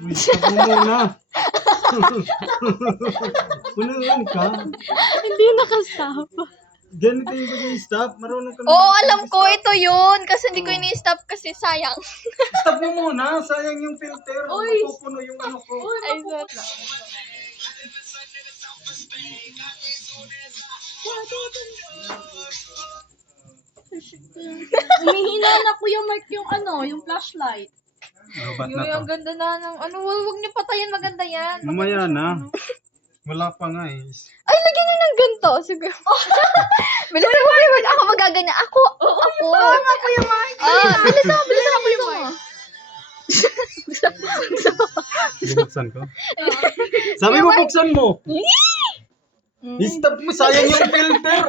Uy, stop mo muna. Punuan ka. Hindi nakastop. Ganito yung pag-i-stop. Marunong ka Oo, alam ko. Ito yun. Kasi hindi ko ini-stop kasi sayang. Stop mo muna. Sayang yung filter. Uy. Mapupuno yung ano ko. Ay, sorry. Humihina na Kuya Mark yung yung flashlight. Lobat Yung na to. ang ganda na ng ano. Huwag niyo patayin. Maganda yan. Mamaya na. Wala pa nga eh. Ay, lagyan niyo ng ganito. Sige. Bilisan mo, Kuya Mark. Ako magaganyan. Ako. Kuya Mark. Bilisan mo, bilisan mo, bilisan mo. Bubuksan ko. Sabi mo, buksan mo. I-stop mo. Sayang yung filter.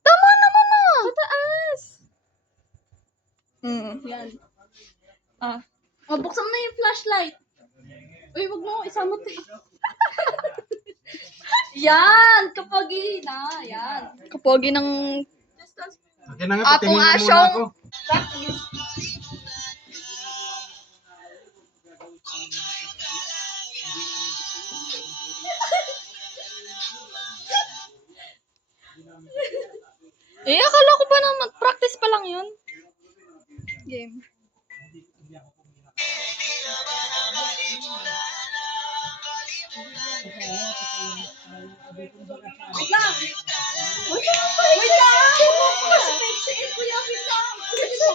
Tama naman na. Sa taas. Yan. Ah. Buksan mo na yung flashlight. Uy, wag mo isama to. Yan! Kapag na. Yan. Kapogi ng... Okay na nga, Apong patingin na muna asyong. ako. Akala ko ba naman, practice pa lang yun? Game. Wait lang! Wait lang! Kuya, wait lang! Ulitin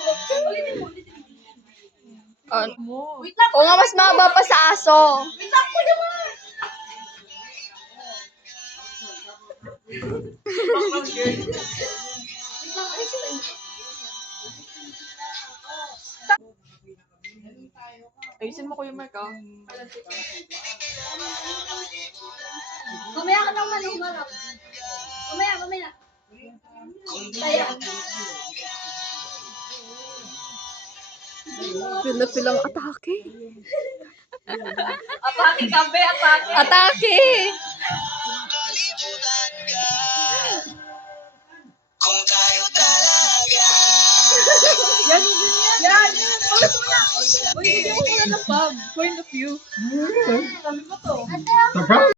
mo. Wait lang! O nga, mas mahaba pa sa aso. Wait lang, Kuya Mark! Ayusin mo, Kuya Mark, ah. Mamaya ka naman humarap. Mamaya. Kaya. Feel ang atake. Atake ka, be, atake. Atake! Yan. Pause mo na. Uy, bigyan mo muna ng pub. Point of view. Sabi mo to. Taka?